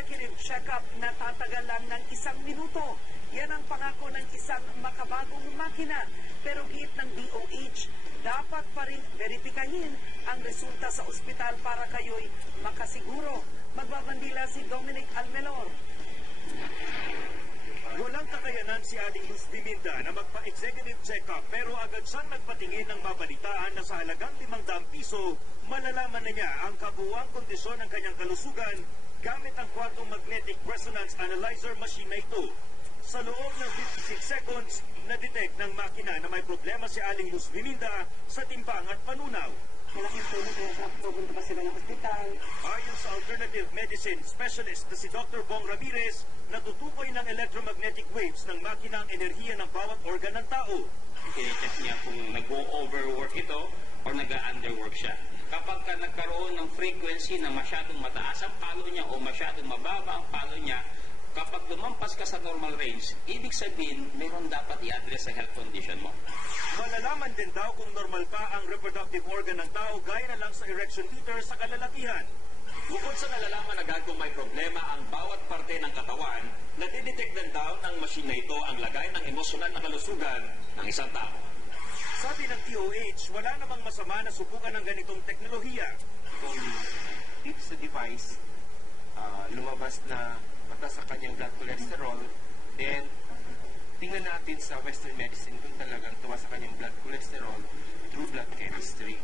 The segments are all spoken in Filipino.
executive check-up na tatagal lang ng 1 minuto. Yan ang pangako ng isang makabagong makina. Pero giit ng DOH, dapat pa rin veripikahin ang resulta sa ospital para kayo'y makasiguro. Magbabandila si Dominic Almelor. Walang kakayanan si Aling Luz Diminda na magpa-executive check-up pero agad siyang nagpatingin ng mabalitaan na sa halagang 500 piso, malalaman na niya ang kabuuang kondisyon ng kanyang kalusugan gamit ang quantum magnetic resonance analyzer machine na ito. Sa loob ng 56 seconds, na-detect ng makina na may problema si Aling Luz Diminda sa timbang at panunaw. Malaking tulong kaya pupunta pa sila ng ospital. Ayon sa alternative medicine specialist na si Dr. Bong Ramirez, natutukoy ng electromagnetic waves ng makina ang enerhiya ng bawat organ ng tao. I-check niya kung nag-overwork ito o nag-underwork siya. Kapag nagkaroon ng frequency na masyadong mataas ang palo niya o masyadong mababa ang palo niya, kapag lumampas ka sa normal range, ibig sabihin, mayroon dapat i-address sa health condition mo. Malalaman din daw kung normal pa ang reproductive organ ng tao gaya na lang sa erection meter sa kalalakihan. Bukod sa nalalaman agad kung may problema ang bawat parte ng katawan, nadidetect din daw ng machine na ito ang lagay ng emosyonal na kalusugan ng isang tao. Sabi ng DOH, wala namang masama na subukan ng ganitong teknolohiya. Kung dito sa device, lumabas na mataas sa kanyang blood cholesterol, then tingnan natin sa Western medicine kung talagang tumaas sa kanyang blood cholesterol through blood chemistry.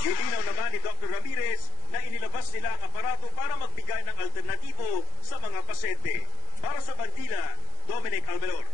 Linaw naman ni Dr. Ramirez na inilabas nila ang aparato para magbigay ng alternatibo sa mga pasyente. Para sa Bandila, Dominic Almelor.